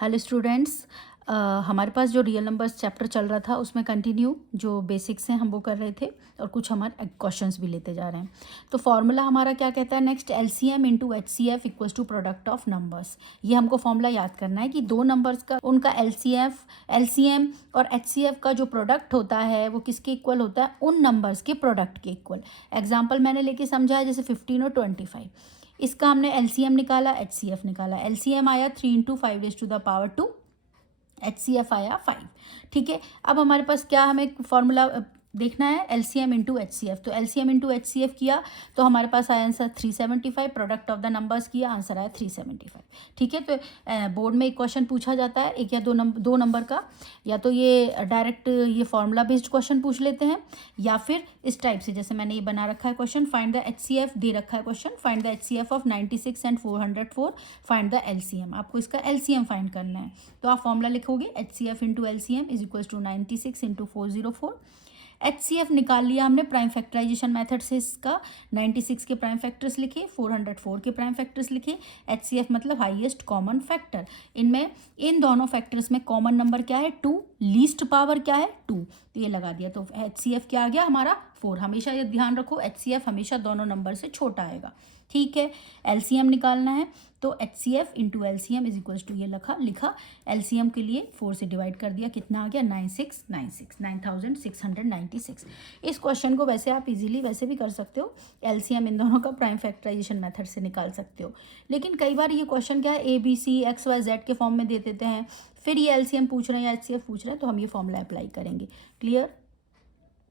Hello students, हमारे पास जो real numbers chapter चल रहा था उसमें कंटिन्यू जो बेसिक्स हैं हम वो कर रहे थे और कुछ हमारे क्वेश्चंस भी लेते जा रहे हैं। तो फॉर्मूला हमारा क्या कहता है next, LCM into HCF equals to product of numbers. ये हमको फॉर्मूला याद करना है कि दो नंबर्स का उनका एलसीएम और एचसीएफ का जो प्रोडक्ट होता है वो किसके इक्वल होता है, उन नंबर्स के प्रोडक्ट के इक्वल। एग्जाम्पल मैंने लेके समझा है, जैसे 15 और 25। इसका हमने एलसीएम निकाला, एचसीएफ निकाला। एलसीएम आया 3 इंटू 5⁻², एचसीएफ आया 5। ठीक है, अब हमारे पास क्या हमें फॉर्मूला देखना है, एलसीएम इंटू एचसीएफ। तो एलसीएम इंटू एचसीएफ किया तो हमारे पास आया answer 375। Product of the numbers किया, आंसर आया 375। ठीक है, तो बोर्ड में एक क्वेश्चन पूछा जाता है, एक या दो नंबर का, या तो ये डायरेक्ट ये फॉर्मूला बेस्ड क्वेश्चन पूछ लेते हैं, या फिर इस टाइप से जैसे मैंने ये बना रखा है क्वेश्चन, फाइंड द एचसीएफ दे रखा है question, find the HCF of 96 and 404, find the LCM. आपको इसका एलसीएम फाइंड करना है, तो आप फॉर्मूला लिखोगे HCF into LCM is equals to 96 into 404। HCF निकाल लिया हमने प्राइम फैक्टराइजेशन मेथड से, इसका 96 के प्राइम फैक्टर्स लिखे, 404 के प्राइम फैक्टर्स लिखे। एचसीएफ मतलब हाईएस्ट कॉमन फैक्टर। इनमें इन दोनों फैक्टर्स में कॉमन नंबर क्या है, 2, लीस्ट पावर क्या है 2, तो ये लगा दिया। तो एचसीएफ क्या आ गया हमारा 4। हमेशा ये ध्यान रखो, एचसीएफ हमेशा दोनों नंबर से छोटा आएगा। ठीक है, एलसीएम निकालना है तो HCF into LCM is equals to ये लिखा एलसीएम के लिए 4 से डिवाइड कर दिया, कितना आ गया 9696। इस क्वेश्चन को वैसे आप इजीली वैसे भी कर सकते हो, एलसीएम इन दोनों का प्राइम फैक्टराइजेशन मेथड से निकाल सकते हो। लेकिन कई बार ये क्वेश्चन क्या है, ABC XYZ के फॉर्म में दे देते हैं, फिर ये एलसीएम पूछ रहे हैं या एचसीएफ पूछ रहे हैं, तो हम ये फॉर्मूला अप्लाई करेंगे। क्लियर।